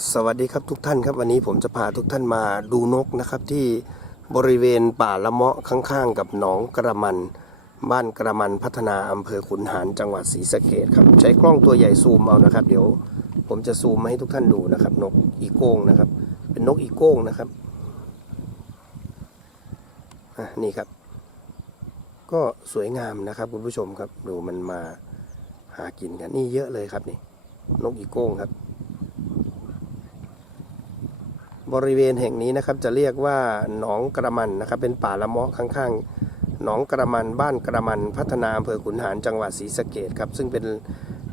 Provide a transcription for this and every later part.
สวัสดีครับทุกท่านครับวันนี้ผมจะพาทุกท่านมาดูนกนะครับ ที่บริเวณป่าละเมาะข้างๆ กับหนองกระมัน บ้านกระมันพัฒนาอำเภอขุนหารจังหวัดศรีสะเกดครับ ใช้กล้องตัวใหญ่ซูมเอานะครับ เดี๋ยวผมจะซูมมาให้ทุกท่านดูนะครับ นกอีโก้งนะครับ เป็นนกอีโก้งนะครับนี่ครับ ก็สวยงามนะครับคุณผู้ชมครับดูมันมาหากินกันนี่เยอะเลยครับนี่นกอีโก้งครับ บริเวณแห่งนี้นะครับจะเรียกว่าหนองกระมันนะครับ เป็นป่าละเมาะข้างๆ หนองกระมันบ้านกระมันพัฒนาอำเภอขุนหารจังหวัดศรีสะเกดครับ ซึ่งเป็น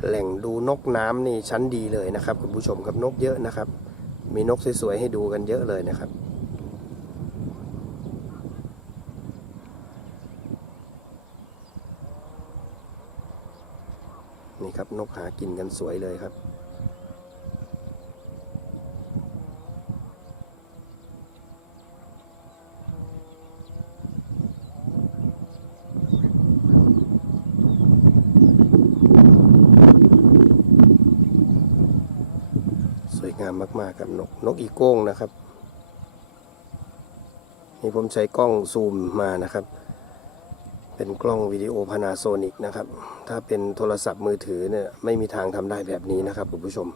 แหล่งดูนกน้ำนี่ชั้นดีเลยนะครับคุณผู้ชมครับนกเยอะนะครับ มีนกสวยๆให้ดูกันเยอะเลยนะครับนี่ครับนกหากินกันสวยเลยครับ สวยงามมากๆครับนกนกอีโก้งนะครับนี่ผมใช้กล้องซูมมานะครับ เป็นกล้องวิดีโอพานาโซนิกนะครับ ถ้าเป็นโทรศัพท์มือถือเนี่ยไม่มีทางทำได้แบบนี้นะครับคุณผู้ชม